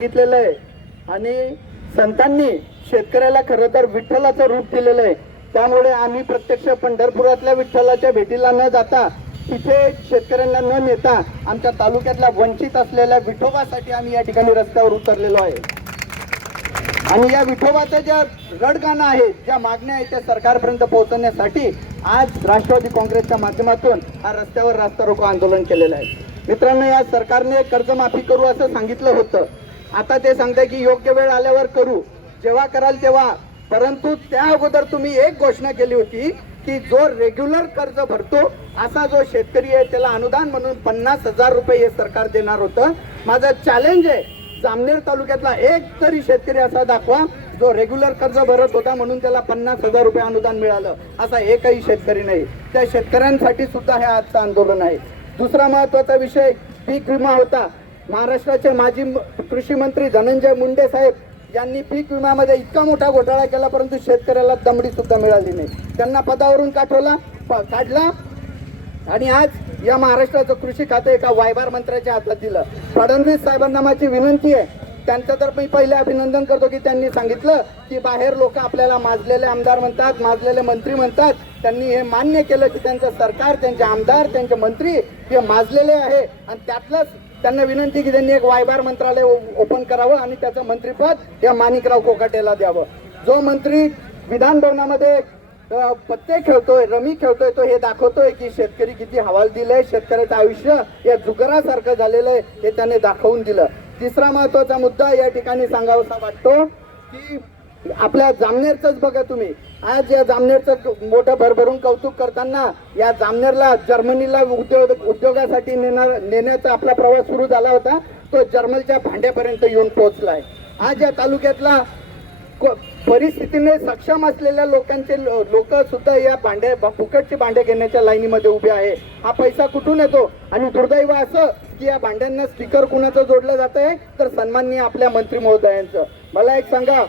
सांगितलेलं आहे आणि संतांनी शेतकऱ्याला खरं तर विठ्ठलाचं रूप दिलेलं आहे। त्यामुळे आम्ही प्रत्यक्ष पंढरपुरातल्या विठ्ठलाच्या भेटीला न जाता तिथे शेतकऱ्यांना न नेता आमच्या तालुक्यातल्या वंचित असलेल्या विठोबासाठी आम्ही या ठिकाणी रस्त्यावर उतरलेलो आहे। आणि या विठोबाचं ज्या रडगाणं आहे, ज्या मागण्या आहेत त्या सरकारपर्यंत पोहोचवण्यासाठी आज राष्ट्रवादी काँग्रेसच्या माध्यमातून हा रस्त्यावर रास्ता रोको आंदोलन केलेलं आहे। मित्रांनो, या सरकारने कर्जमाफी करू असं सांगितलं होतं, आता ते सांगताय की योग्य वेळ आल्यावर करू, जेव्हा कराल तेव्हा। परंतु त्या अगोदर तुम्ही एक घोषणा केली होती की जो रेग्युलर कर्ज भरतो असा जो शेतकरी आहे त्याला अनुदान म्हणून 50,000 रुपये हे सरकार देणार होतं। माझं चॅलेंज आहे, जामनेर तालुक्यातला एक तरी शेतकरी असा दाखवा जो रेग्युलर कर्ज भरत होता म्हणून त्याला 50,000 रुपये अनुदान मिळालं, असा एकही शेतकरी नाही। त्या शेतकऱ्यांसाठी सुद्धा हे आजचं आंदोलन आहे। दुसरा महत्वाचा विषय पीक विमा होता। महाराष्ट्राचे माजी कृषी मंत्री धनंजय मुंडे साहेब यांनी पीक विम्यामध्ये इतका मोठा घोटाळा केला, परंतु शेतकऱ्याला दमडी सुद्धा मिळाली नाही। त्यांना पदावरून काढला आणि आज या महाराष्ट्राचं कृषी खाते एका वायबार मंत्र्याच्या हातात दिलं। फडणवीस साहेबांना माझी विनंती आहे, त्यांचं तर मी पहिले अभिनंदन करतो की त्यांनी सांगितलं की बाहेर लोक आपल्याला माजलेले आमदार म्हणतात, माजलेले मंत्री म्हणतात। त्यांनी हे मान्य केलं की त्यांचं सरकार, त्यांचे आमदार, त्यांचे मंत्री हे माजलेले आहे आणि त्यातलंच त्यांना विनंती की त्यांनी एक वायबार मंत्रालय ओपन करावं आणि त्याचं मंत्रिपद या माणिकराव कोकाटेला द्यावं। जो मंत्री विधान भवनामध्ये पत्ते खेळतोय, रमी खेळतोय, तो हे दाखवतोय की शेतकरी किती हवाल दिलंय, शेतकऱ्याचं आयुष्य या जुगारासारखं झालेलं आहे, हे त्याने दाखवून दिलं। तिसरा महत्वाचा मुद्दा या ठिकाणी सांगावासा वाटतो की आपल्या जामनेरचंच बघा तुम्ही, आज या जामनेरचं मोठं भरभरून कौतुक करताना या जामनेरला जर्मनीला उद्योगासाठी नेण्याचा आपला प्रवास सुरू झाला होता, तो जर्मनीच्या भांड्यापर्यंत येऊन पोहोचलाय। आज या तालुक्यातला परिस्थितीने सक्षम असलेल्या लोक सुद्धा या फुकटचे भांडे घेण्याच्या लाईनीमध्ये उभे आहे। हा पैसा कुठून येतो? आणि दुर्दैव असं की या भांड्यांना स्टिकर कुणाचं जोडलं जात आहे, तर सन्माननीय आपल्या मंत्री महोदयांचं। मला एक सांगा,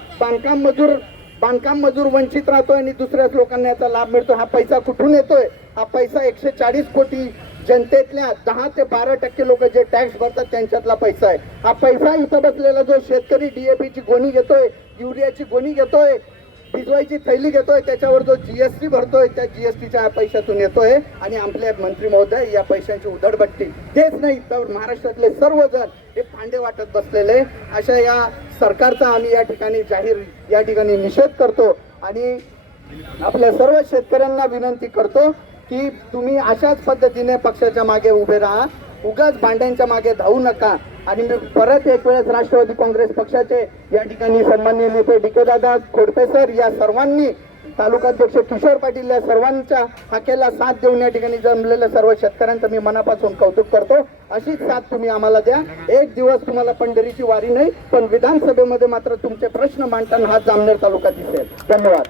बांधकाम मजूर वंचित राहतोय आणि दुसऱ्याच लोकांना याचा लाभ मिळतो। हा पैसा कुठून येतोय? हा पैसा 140 कोटी जनतेतल्या 10 ते 12% लोक जे टॅक्स भरतात त्यांच्यातला पैसा आहे। हा पैसा इथं बसलेला जो शेतकरी डीएपीची गोणी घेतोय, युरियाची गोणी घेतोय, भिजवायची थैली घेतोय, त्याच्यावर जो जीएसटी भरतोय त्या जीएसटीच्या पैशातून येतोय। आणि आपले मंत्री महोदय या पैशांची उधळपट्टी तेच नाही तर महाराष्ट्रातले सर्वजण हे भांडे वाटत बसलेले, अशा या सरकारचा आम्ही या ठिकाणी निषेध करतो आणि आपल्या सर्व शेतकऱ्यांना विनंती करतो की तुम्ही अशाच पद्धतीने पक्षाच्या मागे उभे राहा, उगाच भांड्यांच्या मागे धावू नका। आणि मी परत एक वेळेस राष्ट्रवादी काँग्रेस पक्षाचे या ठिकाणी सन्माननीय नेते डी.के. दादा खोडपे सर या सर्वांनी, तालुकाध्यक्ष किशोर पाटील या सर्वांच्या हाकेला साथ देऊन या ठिकाणी जमलेल्या सर्व शेतकऱ्यांचं मी मनापासून कौतुक करतो। अशीच साथ तुम्ही आम्हाला द्या। एक दिवस तुम्हाला पंढरीची वारी नाही, पण विधानसभेमध्ये मात्र तुमचे प्रश्न मांडताना हा जामनेर तालुका दिसेल। धन्यवाद।